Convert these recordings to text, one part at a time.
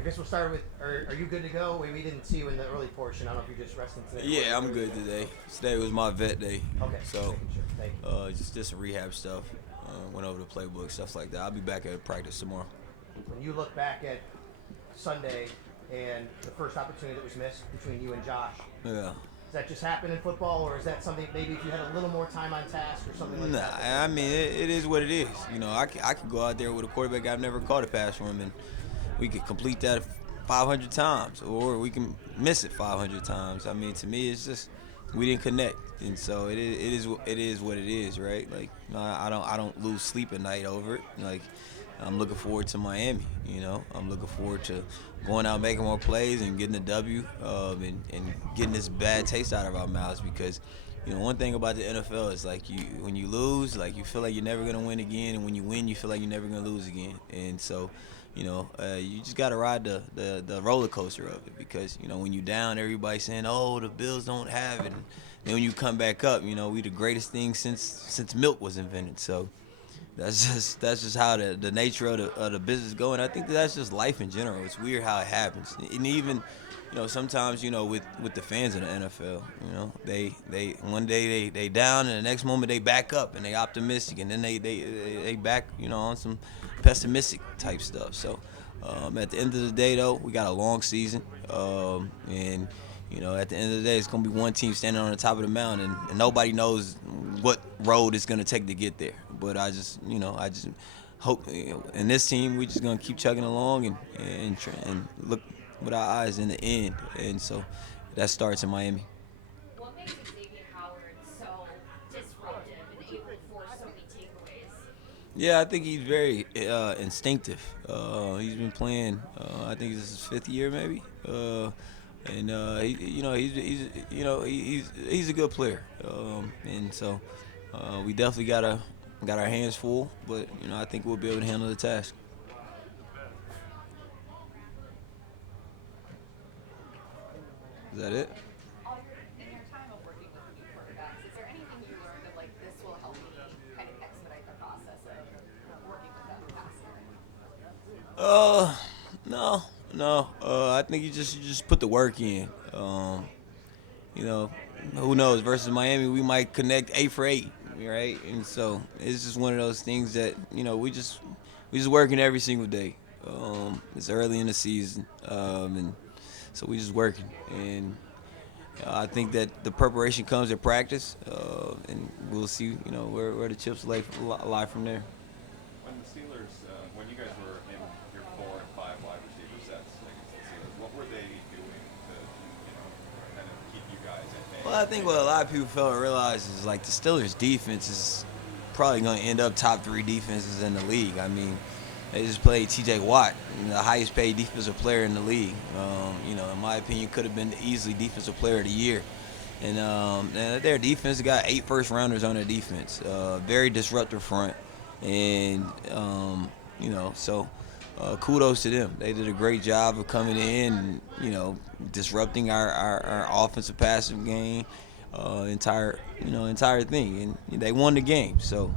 I guess we'll start with, are you good to go? We didn't see you in the early portion. I don't know if you're just resting today. Yeah, I'm good today. Today was my vet day, Okay, just so making sure. Thank you. just did some rehab stuff. Went over the playbook, stuff like that. I'll be back at practice tomorrow. When you look back at Sunday and the first opportunity that was missed between you and Josh, Yeah. does that just happen in football, or is that something maybe if you had a little more time on task or something like Nah, that? I mean it is what it is. I could go out there with a quarterback I've never caught a pass from, and we could complete that 500 times, or we can miss it 500 times. I mean, to me, it's just we didn't connect, and so it is what it is, right? Like I don't lose sleep at night over it. Like I'm looking forward to Miami. I'm looking forward to going out making more plays and getting a W, and getting this bad taste out of our mouths because. One thing about the NFL is like when you lose, like you feel like you're never gonna win again, and when you win, you feel like you're never gonna lose again. And so, you just gotta ride the roller coaster of it because when you down, everybody's saying, "Oh, the Bills don't have it." And then when you come back up, we the greatest thing since milk was invented. So that's just how the nature of the business go, and I think that's just life in general. It's weird how it happens, and even sometimes with the fans in the NFL, they one day they down, and the next moment they back up and they optimistic, and then they back on some pessimistic type stuff. So at the end of the day, though, we got a long season, and at the end of the day, it's gonna be one team standing on the top of the mountain, and nobody knows what road it's gonna take to get there. But I just hope in this team we just gonna keep chugging along and look with our eyes in the end, and so that starts in Miami. What makes Xavier Howard so disruptive and able to force so many takeaways? Yeah, I think he's very instinctive. He's been playing. I think this is his fifth year, maybe. And he's a good player. And so we definitely got our hands full, but I think we'll be able to handle the task. Is that it? In your time of working with new quarterbacks, is there anything you learned of like this will help me kind of expedite the process of working with them faster? Uh, no, no. I think you just put the work in. You know, who knows? Versus Miami, we might connect 8 for 8, right? And so it's just one of those things that we just working every single day. It's early in the season, and so we just working. And I think that the preparation comes at practice, and we'll see. Where the chips lie from there. When the Steelers, when you guys were in your 4 and 5 wide receiver sets against the Steelers, what were they doing to, kind of keep you guys at bay? Well, I think what a lot of people fail to realize is like the Steelers' defense is probably going to end up top 3 defenses in the league. I mean, they just played T.J. Watt, the highest paid defensive player in the league. In my opinion, could have been easily defensive player of the year. And their defense got 8 first rounders on their defense. Very disruptive front, and so kudos to them. They did a great job of coming in and disrupting our offensive passing game, entire thing, and they won the game. So.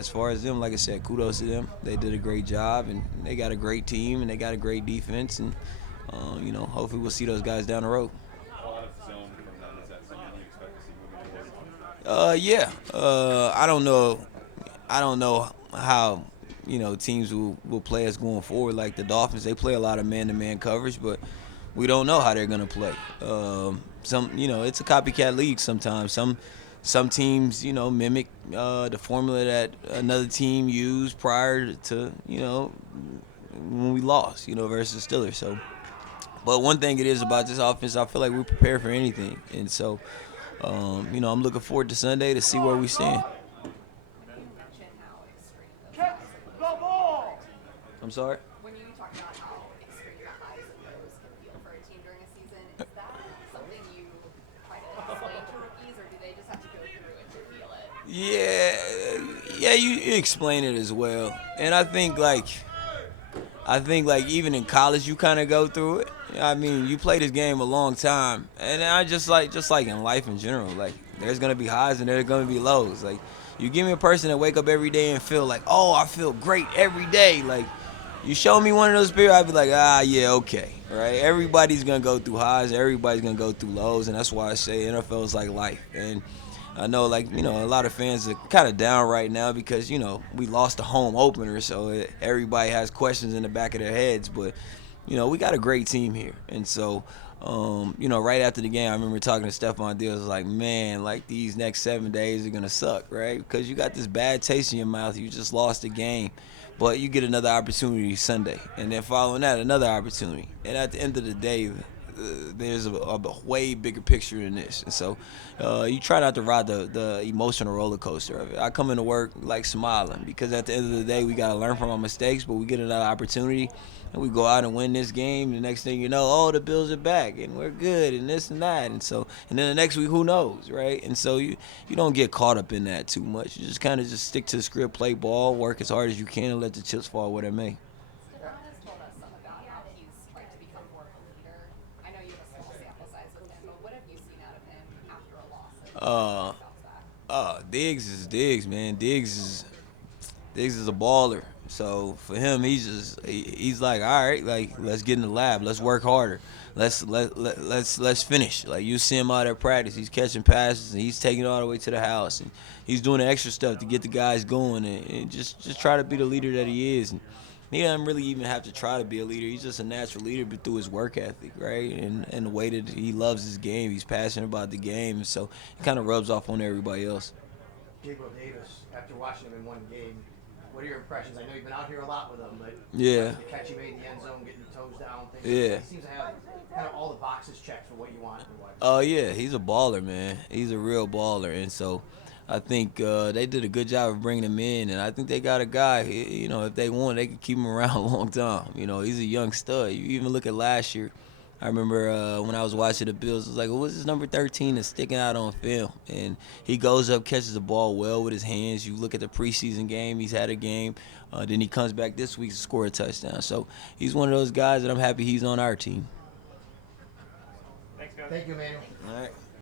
As far as them, like I said, kudos to them. They did a great job, and they got a great team, and they got a great defense, and hopefully we'll see those guys down the road. A lot of zone from them. Is that something you expect to see moving forward? Yeah. I don't know how teams will play us going forward. Like the Dolphins, they play a lot of man-to-man coverage, but we don't know how they're gonna play. It's a copycat league sometimes. Some teams, mimic the formula that another team used prior to, when we lost, versus Steelers. So, but one thing it is about this offense, I feel like we're prepared for anything, and so, I'm looking forward to Sunday to see where we stand. When you mention how extreme the highs and lows I'm sorry. when you talk about how extreme the highs and lows can feel for a team during a season, is that something you try to explain to rookies, or do they just have to go through it to feel it? Yeah, you explain it as well, and I think like even in college you kind of go through it. I mean, you play this game a long time, and I just like in life in general, like there's gonna be highs and there's gonna be lows. Like you give me a person that wake up every day and feel like, oh, I feel great every day. Like You show me one of those periods, I'd be like, ah, yeah, okay, right? Everybody's gonna go through highs, everybody's gonna go through lows, and that's why I say NFL is like life. And I know, like, a lot of fans are kind of down right now because we lost the home opener, so everybody has questions in the back of their heads. But we got a great team here, and so. Right after the game, I remember talking to Stephon Diggs. Like, man, like these next 7 days are gonna suck, right? Because you got this bad taste in your mouth. You just lost the game, but you get another opportunity Sunday, and then following that, another opportunity. And at the end of the day, there's a way bigger picture than this. And so you try not to ride the emotional roller coaster of it. I come into work like smiling because at the end of the day, we got to learn from our mistakes, but we get another opportunity and we go out and win this game. The next thing you know, oh, the Bills are back and we're good and this and that. And then the next week, who knows, right? And so you don't get caught up in that too much. You just kind of just stick to the script, play ball, work as hard as you can, and let the chips fall where they may. Stefan has told us some about how he's tried to become more of a leader. I know you have a small sample size with him, but what have you seen out of him after a loss? And Diggs, man. Diggs is a baller. So for him, he's like, all right, like let's get in the lab, let's work harder, let's finish. Like you see him out at practice, he's catching passes and he's taking it all the way to the house, and he's doing the extra stuff to get the guys going and just try to be the leader that he is. And he doesn't really even have to try to be a leader. He's just a natural leader, but through his work ethic, right, and the way that he loves his game, he's passionate about the game, and so it kind of rubs off on everybody else. Gabriel Davis, after watching him in one game, what are your impressions? I know you've been out here a lot with him, but Yeah. the catch he made in the end zone, getting the toes down, things Yeah. like that. He seems to have kind of all the boxes checked for what you want. Oh yeah, he's a baller, man. He's a real baller, and so I think they did a good job of bringing him in, and I think they got a guy. If they want, they could keep him around a long time. He's a young stud. You even look at last year. I remember when I was watching the Bills, it was like, well, what's his number 13 that's sticking out on film? And he goes up, catches the ball well with his hands. You look at the preseason game, he's had a game. Then he comes back this week to score a touchdown. So he's one of those guys that I'm happy he's on our team. Thank you, Emanuel. All right.